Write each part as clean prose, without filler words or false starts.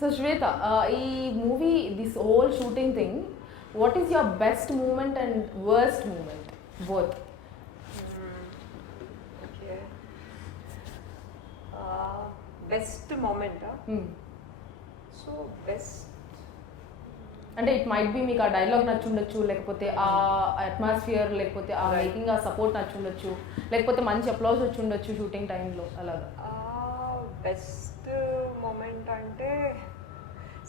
So Shweta, ఈ movie this whole shooting thing, what is your best moment and worst moment both? Okay, best moment. So best అంటే it might be మీకు ఆ dialogue నచ్చుండొచ్చు, లేకపోతే ఆ atmosphere, లేకపోతే ఆ making, ఆ సపోర్ట్ నచ్చుండొచ్చు, లేకపోతే మంచి అప్లాజ్ వచ్చి ఉండొచ్చు షూటింగ్ టైంలో అలాగా. బెస్ట్ మూమెంట్ అంటే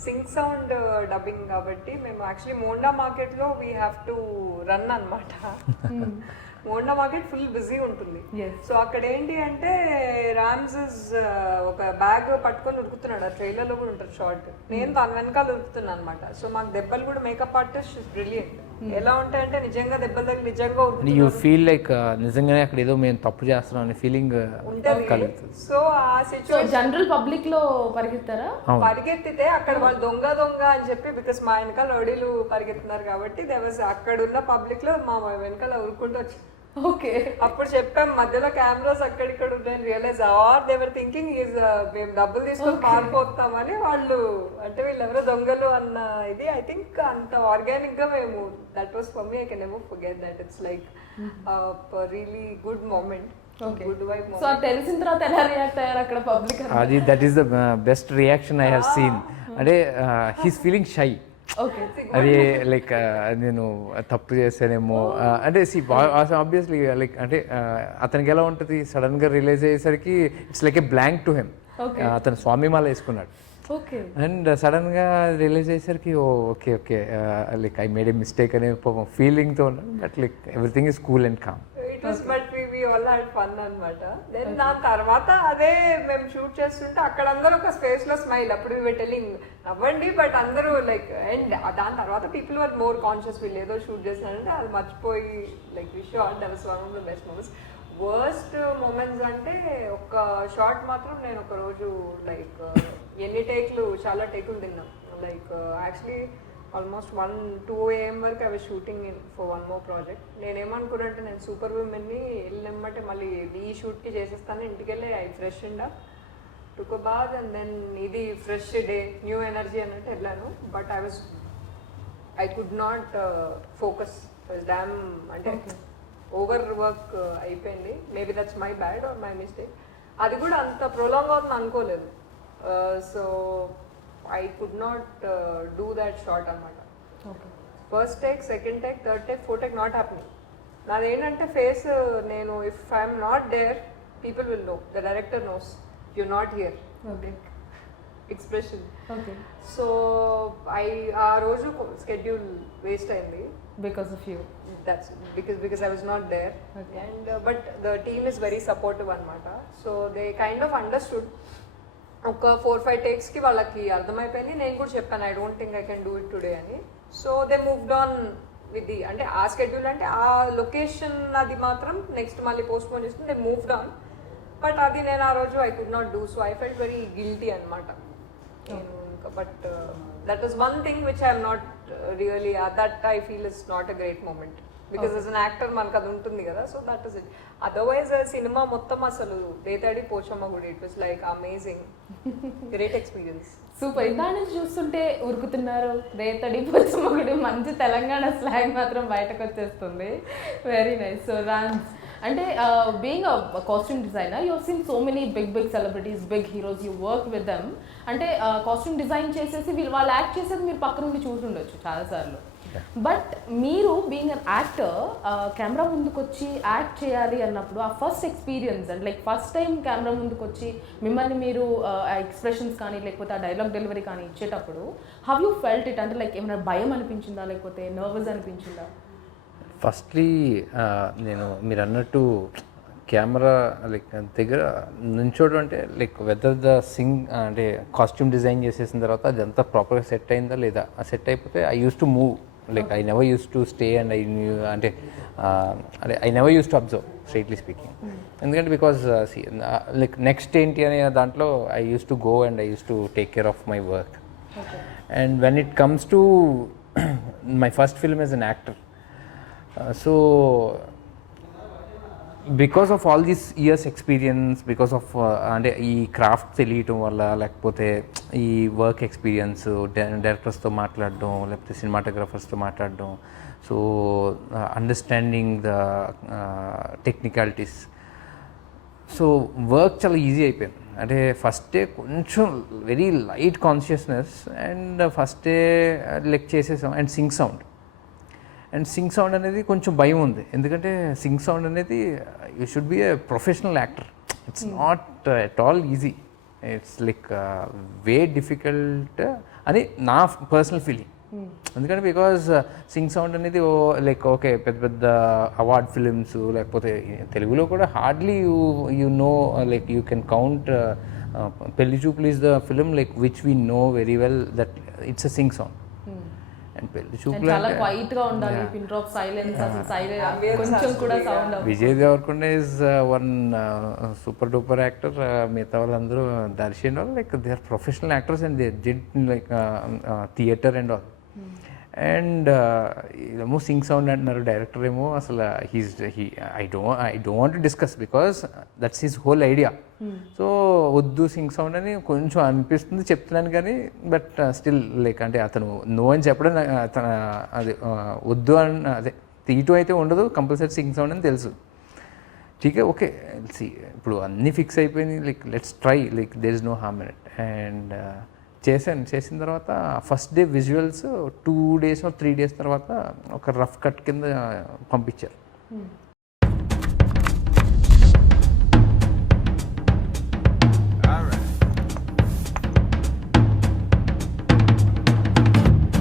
సింగ్ సౌండ్ డబ్బింగ్ కాబట్టి మేము యాక్చువల్లీ మోండా మార్కెట్లో వీ హ్యావ్ టు రన్ అనమాట. మోండా మార్కెట్ ఫుల్ బిజీ ఉంటుంది. సో అక్కడ ఏంటి అంటే రామ్సెస్ ఒక బ్యాగ్ పట్టుకొని ఉరుకుతున్నాడు, ఆ ట్రైలర్లో కూడా ఉంటుంది షార్ట్, నేను దాని వెనకాల ఉరుకుతున్నాను అనమాట. సో మాకు దెబ్బలు కూడా మేకప్ ఆర్టిస్ట్ బ్రిలియంట్. ఎలా ఉంటాయంటే నిజంగా దెబ్బల దగ్గర నిజంగా యూ ఫీల్ లైక్ నిజంగానే అక్కడ ఏదో మేము తప్పు చేస్తున్నాం అనే ఫీలింగ్ ఉంటుంది. సో ఆ సిచ్యువేషన్ జనరల్ పబ్లిక్ లో పరిగెత్తారా? పరిగెత్తితే అక్కడ వాళ్ళు దొంగ దొంగ అని చెప్పి, బికాస్ మా వెనకాల రౌడీలు పరిగెత్తున్నారు కాబట్టి అక్కడ ఉన్న పబ్లిక్ లో మా వెనకాల ఉరుకుంటూ వచ్చి ఓకే అప్పుడు చెప్పాం మధ్యలో కెమెరాస్ అక్కడిక్కడ ఉన్నాయని realise or their thinking is మేము డబ్బులు తీసుకొని పారిపోతామని వాళ్ళు, అంటే వీళ్ళు ఎవరో దొంగలు అన్న ఇది. ఐ థింక్ అంత ఆర్గానిక్ గా మేము, that was for me, I can never forget that. It's like really good moment. Good vibe moment. So తెలిసిన తర్వాత ఎలా రియాక్ట్ అయ్యారు అక్కడ పబ్లిక్? అది that is the best reaction I have seen. అంటే హీస్ ఫీలింగ్ షై. అది like నేను తప్పు చేశానేమో అంటే ఆబ్వియస్లీ లైక్ అంటే అతనికి ఎలా ఉంటుంది సడన్గా రిలీజ్ అయ్యేసరికి it's like a blank to him. అతను స్వామిమాల వేసుకున్నాడు అండ్ సడన్గా రిలీజ్ అయ్యేసరికి okay okay like I made a mistake అనే ఫీలింగ్తో ఉన్నాడు. But like everything is cool and calm. It was but we all had fun అన్నమాట. దెన్ నా తర్వాత అదే మేము షూట్ చేస్తుంటే అక్కడ అందరూ ఒక స్పేస్ లో స్మైల్. అప్పుడు వి వర్ టెల్లింగ్ నవ్వండి, బట్ అందరూ లైక్, అండ్ దాని తర్వాత పీపుల్ వర్ మోర్ కాన్షియస్, వీళ్ళు ఏదో షూట్ చేస్తున్నారంటే అది మర్చిపోయి like we shot. That was one of the best moments. Worst moments అంటే ఒక షాట్ మాత్రం నేను ఒక రోజు లైక్ ఎన్ని టేక్లు, చాలా టేకులు తిన్నాం. లైక్ యాక్చువల్లీ ఆల్మోస్ట్ 1-2 AM వరకు అవి shooting for one more project. నేనేమనుకున్నానంటే నేను సూపర్ ఉమెన్ని వెళ్ళినమ్మంటే మళ్ళీ ఈ షూట్కి చేసేస్తాను, ఇంటికి వెళ్ళి I fresh and took bath and then ఇది ఫ్రెష్ డే, న్యూ ఎనర్జీ అన్నట్టు వెళ్ళాను. But I could not focus, damn అంటే ఓవర్ వర్క్ అయిపోయింది. Maybe that's my bad or my mistake. అది కూడా అంత ప్రొలాంగ్ అవుతుంది అనుకోలేదు. So I could not do that shot అనమాట. First take, second take, third take, fourth take not happening. నాది ఏంటంటే ఫేస్, నేను if I'm not there people will no, the director knows you not here expression. So ఆ రోజు schedule waste అయింది because of you. That's because I was not there. And but the team is very supportive అనమాట. So they kind of understood. ఒక 4-5 టేక్స్కి వాళ్ళకి అర్థమైపోయింది. నేను కూడా చెప్పాను I don't think I can do it today అని. So they moved on with the, అంటే ఆ స్కెడ్యూల్ అంటే ఆ లొకేషన్ అది మాత్రం నెక్స్ట్ మళ్ళీ పోస్ట్ పోన్ చేసుకుని దే మూవ్డ్ ఆన్. బట్ అది నేను ఆ రోజు I could not do. So I felt very guilty అనమాట. But that is one thing which I'm not really, that I feel is not a great moment. Because as an actor మనకు అది ఉంటుంది కదా. So that is it. Otherwise cinema మొత్తం అసలు రేతాడి పోచమ్మ గుడి, it was like amazing, great experience. Super. దాని నుంచి చూస్తుంటే ఉరుకుతున్నారు, రేతడి పోచమ్మ గుడి, మంచి తెలంగాణ స్లాంగ్ మాత్రం బయటకు వచ్చేస్తుంది. Very nice. సో రాన్స్ అంటే being a costume designer, you seen so many big celebrities, big heroes, you work with them. అంటే కాస్ట్యూమ్ డిజైన్ చేసేసి వాళ్ళు యాక్ట్ చేసేది మీరు పక్క నుండి చూసి ఉండొచ్చు చాలాసార్లు. బట్ మీరు బీయింగ్ అన్ యాక్టర్, కెమెరా ముందుకు వచ్చి యాక్ట్ చేయాలి అన్నప్పుడు ఆ first experience and like first time camera ముందుకు వచ్చి మిమ్మల్ని మీరు ఎక్స్ప్రెషన్స్ కానీ లేకపోతే ఆ డైలాగ్ డెలివరీ కానీ ఇచ్చేటప్పుడు హౌ యూ ఫెల్ట్ ఇట్? అంటే లైక్ ఏమైనా భయం అనిపించిందా లేకపోతే నర్వస్ అనిపించిందా? ఫస్ట్లీ నేను మీరు అన్నట్టు కెమెరా లైక్ దగ్గర నుంచోడు అంటే లైక్ వెదర్ ద అంటే కాస్ట్యూమ్ డిజైన్ చేసేసిన తర్వాత అదంతా ప్రాపర్గా సెట్ అయిందా లేదా, ఆ సెట్ అయిపోతే I use to move. Like I never use to stay and అంటే I never use to observe straightly speaking. ఎందుకంటే బికాస్ లైక్ నెక్స్ట్ ఏంటి అనే దాంట్లో I use to go and I use to take care of my work. And when it comes to my first film as an actor, so because of all this years experience, because of అంటే ఈ craft తెలియటం వల్ల, లేకపోతే ఈ work experience, డైరెక్టర్స్తో మాట్లాడడం, లేకపోతే సినిమాటోగ్రాఫర్స్తో మాట్లాడడం, so understanding the technicalities, so work చాలా ఈజీ అయిపోయింది. అంటే ఫస్ట్ డే కొంచెం very light consciousness, and first day లెక్ చేసేసాం. అండ్ సింగ్ సౌండ్ అనేది కొంచెం భయం ఉంది, ఎందుకంటే సింగ్ సౌండ్ అనేది you should be a professional actor. It's not at all easy, it's like way difficult అని నా పర్సనల్ ఫీలింగ్. ఎందుకంటే బికాజ్ సింగ్ సౌండ్ అనేది లైక్ ఓకే పెద్ద పెద్ద అవార్డ్ ఫిలిమ్స్, లేకపోతే తెలుగులో కూడా hardly you know like you can count Pelli Choopulu is the film like which we know very well that it's a sync sound. And Pelli Choopulu చాలా quiet గా ఉండాలి, పిన్ డ్రాప్ సైలెన్స్, అసలు సైలెంట్ కొంచెం కూడా sound. Vijay Deverakonda is one super duper actor. మిగతా వాళ్ళందరూ దర్శన్ వాళ్ళు like they are professional actors and they did like theatre and all. And ఏమో సింగ్ సౌండ్ అంటున్నారు, డైరెక్టర్ ఏమో అసలు I don't want to discuss because that's his whole idea. So వద్దు Singh sound అని కొంచెం అనిపిస్తుంది, చెప్తున్నాను కానీ బట్ స్టిల్ లైక్ అంటే అతను నో అని చెప్పడం అతను అది వద్దు అని అదే తీయటం అయితే ఉండదు, కంపల్సరీ సింగ్ సౌండ్ అని తెలుసు. ఠీకే ఓకే సి ఇప్పుడు అన్నీ ఫిక్స్ అయిపోయింది, like let's try, like there is no harm in it. And చేసిన తర్వాత first day visuals 2 days or 3 days తర్వాత ఒక రఫ్ కట్ కింద పంపించారు.